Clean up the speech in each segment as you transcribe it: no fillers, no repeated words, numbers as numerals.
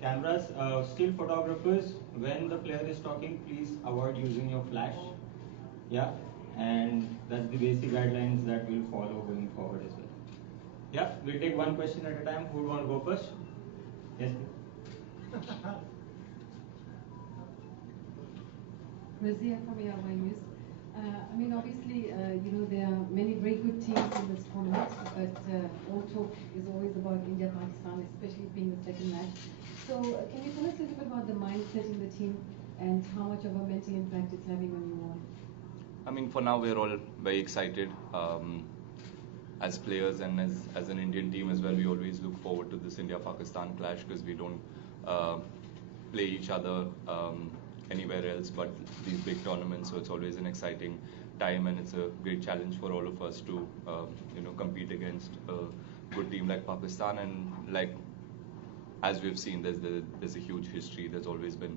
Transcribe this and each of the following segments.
Cameras, still photographers, when the player is talking, please avoid using your flash. Yeah, and that's the basic guidelines that we'll follow going forward as well. Yeah, we'll take one question at a time. Who want to go first? Yes, please. Razia from ARY News. I mean, obviously, there are many very good teams in this tournament, but all talk is always about India-Pakistan, especially being the second match. So, can you tell us a little bit about the mindset in the team and how much of a mental impact it's having on you all? I mean, for now, we're all very excited. As players and as an Indian team as well, we always look forward to this India-Pakistan clash because we don't play each other anywhere else but these big tournaments. So it's always an exciting time, and it's a great challenge for all of us to compete against a good team like Pakistan. And like as we've seen, there's a huge history. There's always been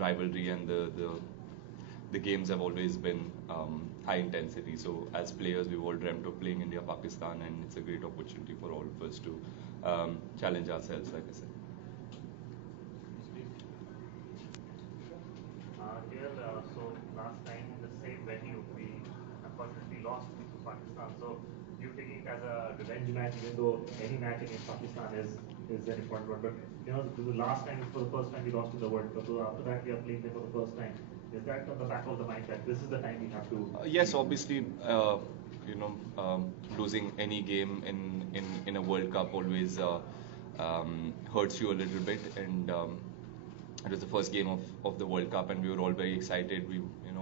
rivalry, and the games have always been high intensity. So as players, we've all dreamt of playing India-Pakistan, and it's a great opportunity for all of us to challenge ourselves, like I said. So last time in the same venue, we unfortunately lost to Pakistan. So you taking it as a revenge match, even though any match against Pakistan is an important one. But this is the last time, for the first time we lost in the World Cup. So after that, we are playing them for the first time. Is that on the back of the mind that this is the time we have to? Yes, obviously, losing any game in a World Cup always hurts you a little bit, and it was the first game of the World Cup, and we were all very excited.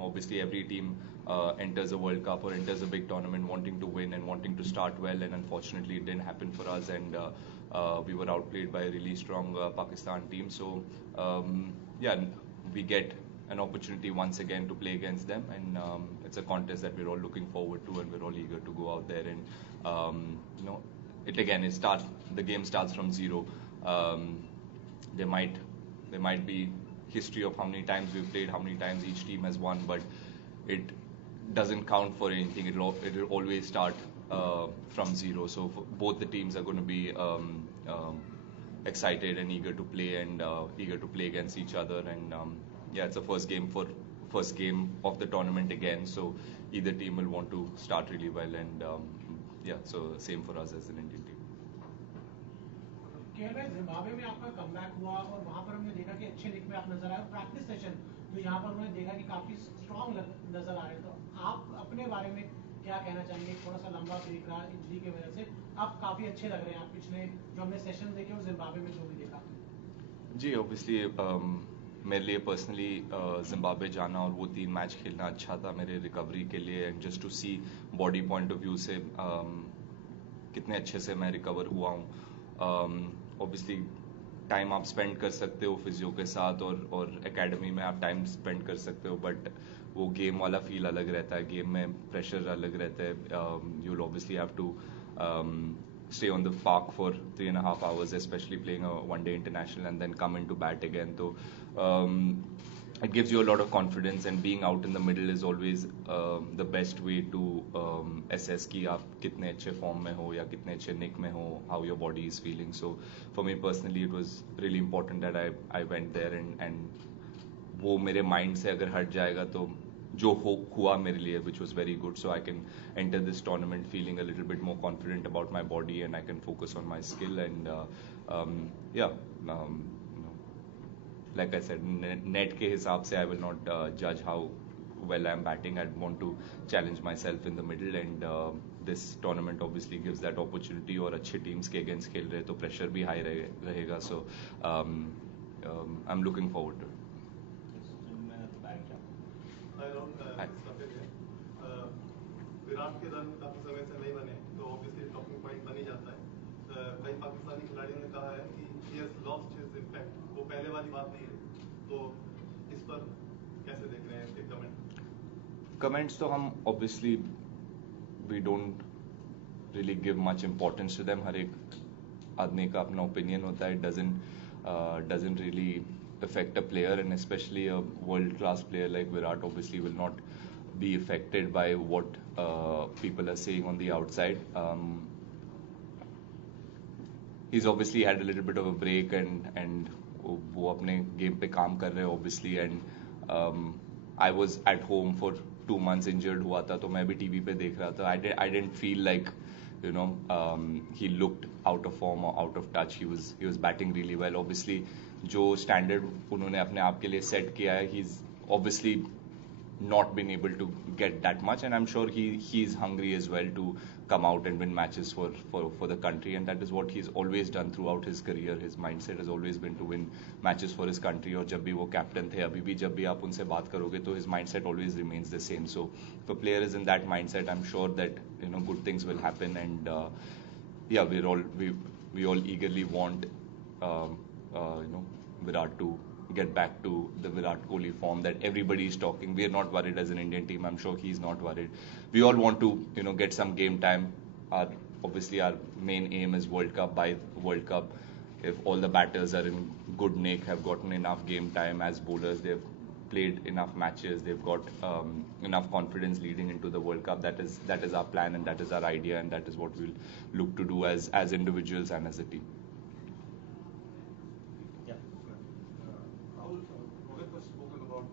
Obviously every team enters a World Cup or enters a big tournament wanting to win and wanting to start well, and unfortunately it didn't happen for us, and we were outplayed by a really strong Pakistan team. So we get an opportunity once again to play against them, and it's a contest that we're all looking forward to, and we're all eager to go out there and the game starts from zero. There might be history of how many times we've played, how many times each team has won, but it doesn't count for anything. It'll always start from zero. So both the teams are going to be excited and eager to play, and eager to play against each other. And it's the first game of the tournament again. So either team will want to start really well, and so same for us as an Indian team. Zimbabwe में आपका comeback हुआ और वहां पर हमने देखा कि अच्छे निक में आप नजर आए। प्रैक्टिस सेशन तो यहाँ पर उन्होंने देखा कि काफी स्ट्रांग नजर आ रहे हैं। तो आप अपने बारे में क्या कहना चाहेंगे? थोड़ा सा लंबा ब्रेक रहा इंजरी की वजह से, आप काफी अच्छे लग रहे हैं। आप पिछले जो हमने सेशन देखे और जिम्बाब्वे में जो भी देखा। जी, ऑब्वियसली मेरे लिए पर्सनली जिम्बाब्वे जाना और वो 3 मैच खेलना अच्छा था मेरे रिकवरी के लिए, and just to see body point of view से कितने अच्छे से मैं रिकवर हुआ हूँ। ऑब्वियसली टाइम आप स्पेंड कर सकते हो फिजियो के साथ और एकेडमी में आप टाइम स्पेंड कर सकते हो, बट वो गेम वाला फील अलग रहता है। गेम में प्रेशर अलग रहता है। You will obviously have to stay on the park for 3.5 hours, especially playing a one-day international, and then come into bat again. So it gives you a lot of confidence, and being out in the middle is always the best way to assess कि आप कितने अच्छे form में हो या कितने अच्छे निक में हो, how your body is feeling. So for me personally it was really important that I went there, and वो मेरे माइंड से अगर हट जाएगा तो जो हुआ मेरे लिए, which was very good. So I can enter this tournament feeling a little bit more confident about my body, and I can focus on my skill, and like I said, net के हिसाब से I will not judge how well I am batting. I want to challenge myself in the middle, and this tournament obviously gives that opportunity. और अच्छे teams के against खेल रहे तो pressure भी high रहेगा. So I'm looking forward to it. Virat के run काफी समय से नहीं बने, तो ऑब्वियसली टॉकिंग पॉइंट बन ही जाता है। कई पाकिस्तानी खिलाड़ियों ने कहा है कि he has lost his impact, वो पहले वाली बात नहीं है। तो इस पर कैसे देख रहे हैं इसके कमेंट्स? तो हम obviously we don't really give much importance to them. हर एक आदमी का अपना ओपिनियन होता है. It doesn't really affect a player, and especially a world class player like Virat obviously will not be affected by what people are saying on the outside. he's obviously had a little bit of a break and वो अपने game पे काम कर रहे हैं obviously and I was at home for 2 months injured हुआ था तो मैं भी TV पे देख रहा था. I didn't feel like he looked out of form or out of touch. He was batting really well. Obviously जो standard उन्होंने अपने आप के लिए set किया है, he's obviously not been able to get that much, and I'm sure he's hungry as well to come out and win matches for the country, and that is what he's always done throughout his career. His mindset has always been to win matches for his country. और जब भी वो captain थे, अभी भी जब भी आप उनसे बात करोगे तो his mindset always remains the same. So if a player is in that mindset, I'm sure that good things will happen, and yeah, we all eagerly want Virat to get back to the Virat Kohli form that everybody is talking. We are not worried as an Indian team. I'm sure he's not worried. We all want to, get some game time. Obviously, our main aim is World Cup. By World Cup, if all the batters are in good nick, have gotten enough game time as bowlers, they've played enough matches, they've got enough confidence leading into the World Cup. That is our plan, and that is our idea, and that is what we'll look to do as individuals and as a team. Rohit was spoken about,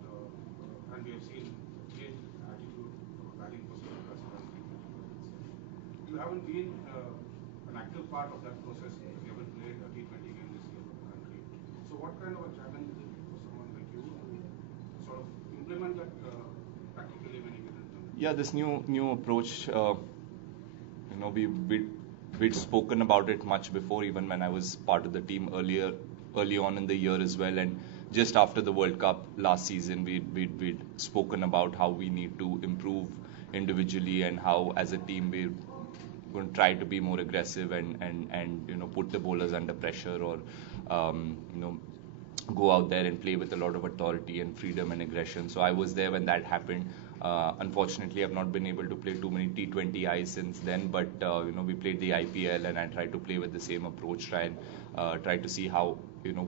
and we have seen change attitude from a batting perspective as far as T20 You haven't been an active part of that process because you haven't played a T20 game this year for the country. So what kind of a challenge is it for someone like you to sort of implement that practically when you get into it? Yeah, this new approach, we'd spoken about it much before, even when I was part of the team early on in the year as well, and just after the World Cup last season, we'd spoken about how we need to improve individually and how as a team we're going to try to be more aggressive and put the bowlers under pressure, or go out there and play with a lot of authority and freedom and aggression. So I was there when that happened. Unfortunately, I've not been able to play too many T20Is since then, but we played the IPL and I tried to play with the same approach, try to see how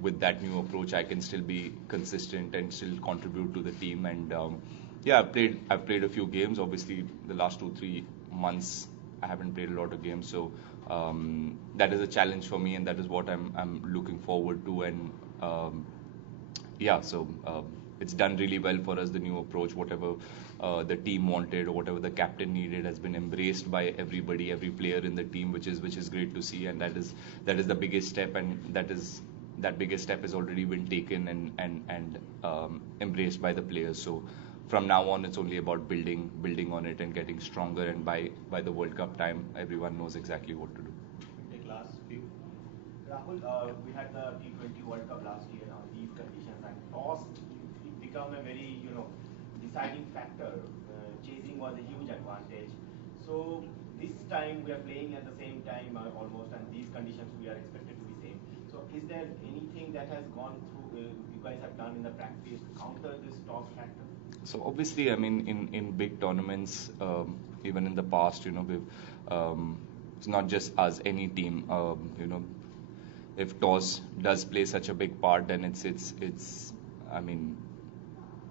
with that new approach I can still be consistent and still contribute to the team. And yeah, I've played a few games. Obviously, the last 2-3 months I haven't played a lot of games, so that is a challenge for me, and that is what I'm looking forward to. And yeah, so it's done really well for us. The new approach, whatever the team wanted or whatever the captain needed, has been embraced by everybody, every player in the team, which is great to see. And that is the biggest step, and that biggest step has already been taken and embraced by the players. So from now on, it's only about building on it and getting stronger. And by the World Cup time, everyone knows exactly what to do. Take last few. Rahul, we had the T20 World Cup last year on these conditions, and toss it become a very deciding factor. Chasing was a huge advantage. So this time we are playing at the same time almost, and these conditions we are expected to be same. So is there anything that has gone through you guys have done in the practice to counter this toss factor? So obviously, I mean, in big tournaments, even in the past, we've it's not just us, any team, if toss does play such a big part, then it's I mean,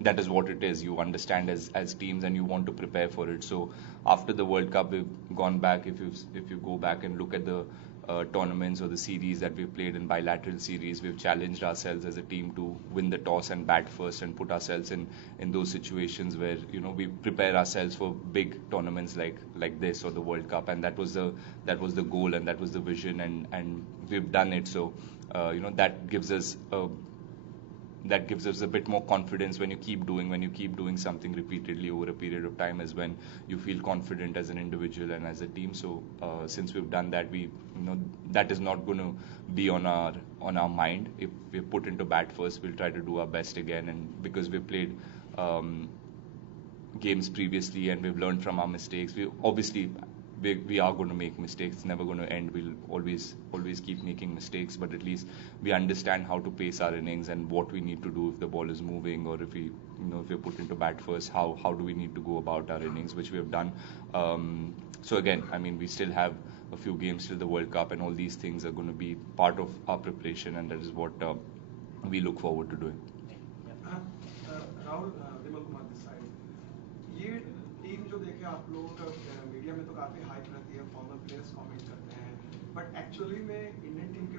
that is what it is. You understand as teams and you want to prepare for it. So after the World Cup, we've gone back. If you go back and look at the tournaments or the series that we've played in bilateral series, we've challenged ourselves as a team to win the toss and bat first and put ourselves in those situations where we prepare ourselves for big tournaments like this or the World Cup, and that was the goal and that was the vision, and we've done it. So that gives us a bit more confidence when you keep doing something repeatedly over a period of time, is when you feel confident as an individual and as a team. So since we've done that, we that is not going to be on our mind. If we're put into bat first, we'll try to do our best again, and because we've played games previously and we've learned from our mistakes, we are going to make mistakes. It's never going to end. We'll always keep making mistakes, but at least we understand how to pace our innings and what we need to do if the ball is moving, or if we're put into bat first, how do we need to go about our innings, which we have done. So again, I mean, we still have a few games till the World Cup, and all these things are going to be part of our preparation, and that is what we look forward to doing. Rahul Vimal Kumar this side ये team जो देखे आप लोगों का media में तो काफी hype रहती है, फॉर्मर प्लेयर्स कमेंट करते हैं, बट एक्चुअली में इंडियन टीम के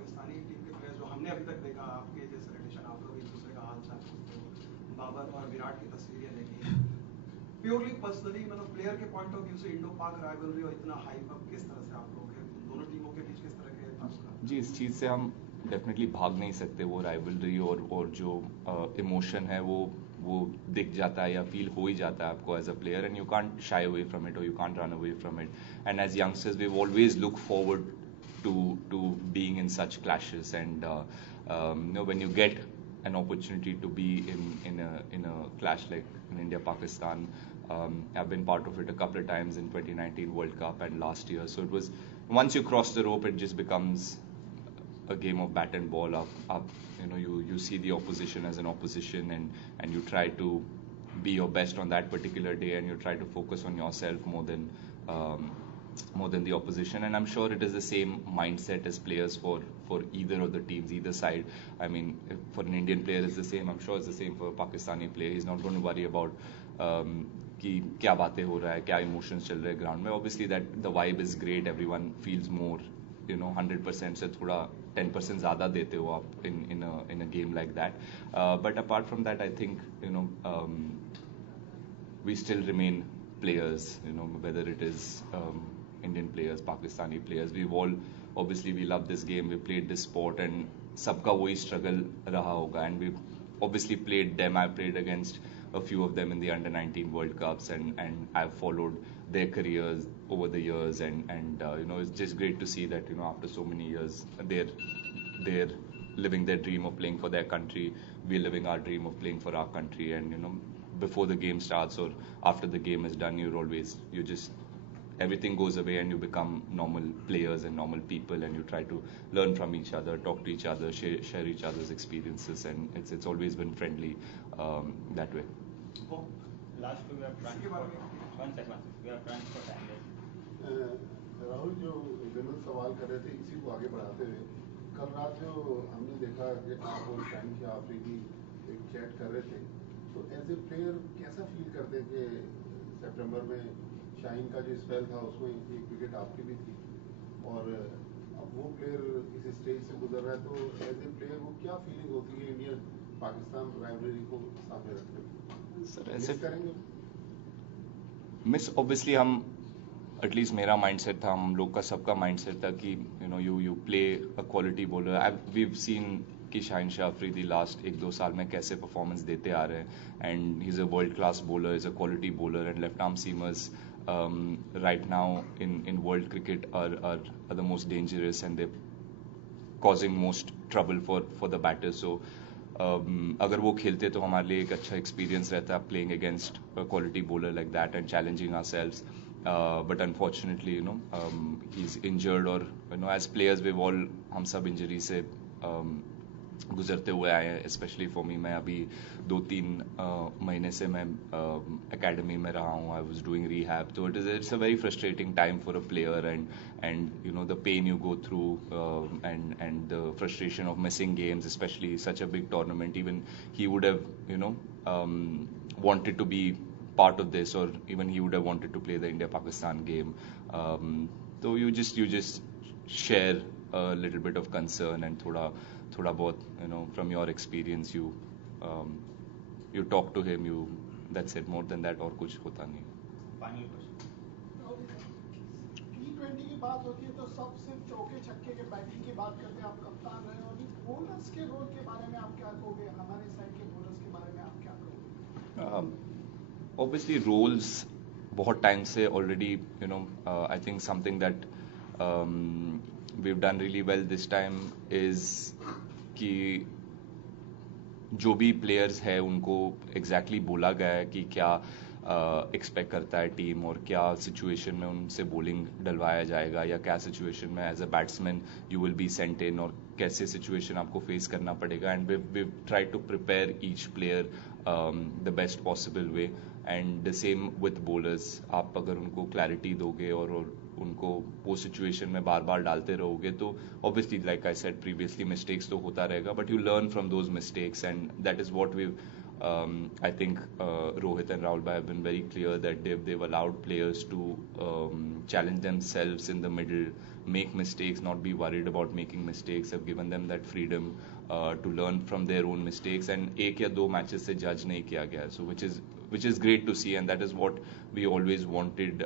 पाकिस्तानी टीम के प्लेयर्स जो हमने अभी तक देखा, आपके जैसे रिलेशन, आप लोग एक दूसरे का हाल चाल पूछते हो, बाबर और विराट की तस्वीरें देखी, प्योरली पर्सनली मतलब प्लेयर के पॉइंट ऑफ व्यू से इंडो पाक राइवलरी और इतना हाइप अप किस तरह से आप लोग के दोनों टीमों के बीच किस तरह के ताल्लुकात? जी, इस चीज़ से हम डेफिनेटली भाग नहीं सकते। वो राइवलरी और जो इमोशन है वो दिख जाता है या फील हो ही जाता है आपको as a player, and you can't shy away from it और you can't run away from it. And as youngsters we always look forward to being in such clashes, and when you get an opportunity to be in a clash like in India Pakistan, I've been part of it a couple of times in 2019 World Cup and last year. So it was, once you cross the rope, it just becomes a game of bat and ball. Up you see the opposition as an opposition, and you try to be your best on that particular day, and you try to focus on yourself more than the opposition. And I'm sure it is the same mindset as players for either of the teams, either side. I mean, if for an Indian player it's the same, I'm sure it's the same for a Pakistani player. He's not going to worry about कि क्या बातें हो रहा है, क्या emotions चल रहे हैं ग्राउंड में. Obviously that the vibe is great, everyone feels more, 100% से थोड़ा 10% ज़्यादा देते हो आप in a game like that. But apart from that, I think we still remain players, whether it is Indian players, Pakistani players. We've all, obviously we love this game, we played this sport, and सबका वही struggle रहा होगा, and we've obviously played them. I played against a few of them in the under-19 World Cups, and I've followed their careers over the years, and it's just great to see that after so many years they're living their dream of playing for their country. We're living our dream of playing for our country, and before the game starts or after the game is done, everything goes away and you become normal players and normal people, and you try to learn from each other, talk to each other, share each other's experiences, and it's always been friendly that way. Last we have run for 1 second. We have run for time. Rahul, जो विमल सवाल कर रहे थे, इसी को आगे बढ़ाते हुए, कल रात जो हमने देखा कि आप और शाहीन शाह अफरीदी एक चैट कर रहे थे, तो एज ए प्लेयर कैसा फील करते कि सितंबर में शाहीन का जो स्पेल था उसमें एक विकेट आपकी भी थी, और अब वो प्लेयर इस स्टेज से गुजर रहा है, तो एज ए प्लेयर वो क्या फीलिंग होती है इंडिया पाकिस्तान राइवलरी को सामने रखने में? सर ऐसे करेंगे मिस, ऑब्वियसली हम, एटलीस्ट मेरा माइंडसेट था, हम लोग का सबका माइंडसेट था कि you play a quality bowler. We've seen कि शाहीन शाह अफरीदी लास्ट 1-2 साल में कैसे परफॉर्मेंस देते आ रहे हैं, and he is a world class bowler, is a quality bowler, and left arm seamers right now in world cricket are the most dangerous, and they're causing most trouble for the batters. So अगर वो खेलते तो हमारे लिए एक अच्छा experience रहता है playing against a quality bowler like that and challenging ourselves. But unfortunately, he's injured, or as players we've all, हम सब इंजरी से गुजरते हुए आए हैं. स्पेशली फॉर मी, मैं अभी 2-3 महीने से मैं एकेडमी में रहा हूँ. आई वाज डूइंग रिहैब, तो it's a very frustrating time for a player, and the pain you go through, and the frustration of missing games, especially such a big tournament. Even he would have wanted to be part of this, or even he would have wanted to play the India-Pakistan game. So you just share a little bit of concern, and thoda bahut, from your experience, you talk to him, that's it. More than that और कुछ होता नहीं. Final question. T20 की बात होती है तो सब सिर्फ चौके छक्के के बैटिंग की बात करते हैं. आप कप्तान रहे, और बॉलर्स के रोल के बारे में आप क्या कहोगे? हमारे साइड के बॉलर्स के बारे में आप क्या कहोगे? Obviously roles बहुत टाइम से already, I think something that we've done really well this time is कि जो भी प्लेयर्स है उनको एग्जैक्टली बोला गया है कि क्या एक्सपेक्ट करता है टीम, और क्या सिचुएशन में उनसे बॉलिंग डलवाया जाएगा, या क्या सिचुएशन में as a batsman you will be sent in, और कैसे सिचुएशन आपको फेस करना पड़ेगा. And we try to prepare each player the best possible way, and the same with bowlers. आप अगर उनको क्लैरिटी दोगे और उनको वो सिचुएशन में बार बार डालते रहोगे, तो obviously like I said previously, mistakes तो होता रहेगा, but you learn from those mistakes, and that is what we I think Rohit and Rahul have been very clear that they've allowed players to challenge themselves in the middle make mistakes, not be worried about making mistakes. Have given them that freedom to learn from their own mistakes, and एक या दो matches से judge नहीं किया गया, so which is great to see, and that is what we always wanted.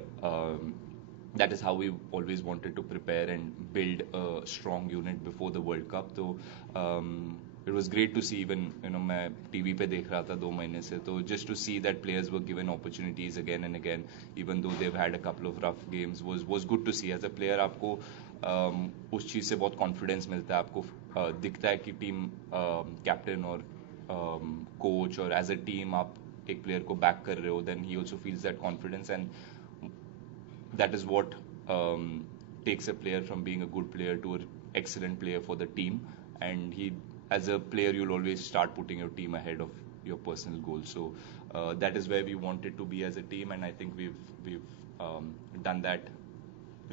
That is how we always wanted to prepare and build a strong unit before the World Cup. So it was great to see, even मैं TV पे देख रहा था 2 महीने से, तो just to see that players were given opportunities again and again, even though they've had a couple of rough games, was good to see. As a player आपको उस चीज़ से बहुत confidence मिलता है, आपको दिखता है कि टीम कैप्टन और कोच और एज अ टीम आप एक प्लेयर को बैक कर रहे हो, then he also feels that confidence, and that is what takes a player from being a good player to an excellent player for the team. And as a player, you'll always start putting your team ahead of your personal goals. So that is where we wanted to be as a team, and I think we've done that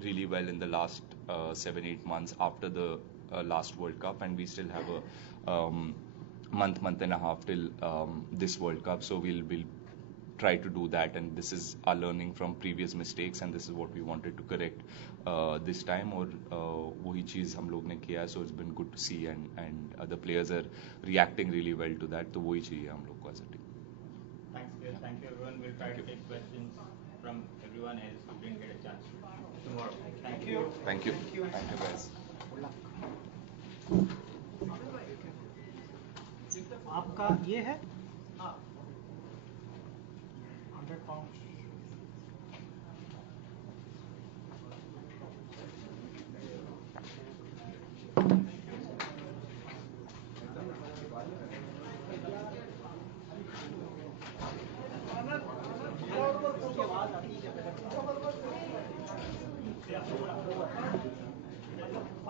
really well in the last 7-8 months after the last World Cup, and we still have a month and a half till this World Cup. So we'll try to do that, and this is our learning from previous mistakes, and this is what we wanted to correct this time. और वही चीज़ हम लोग ने किया, so it's been good to see, and the players are reacting really well to that. तो वही चाहिए हम लोग को as a team. Thanks, Chris. Thank you, everyone. We'll try to take questions from everyone else who didn't get a chance tomorrow. Thank you. Thank you guys. आपका ये है 100 pound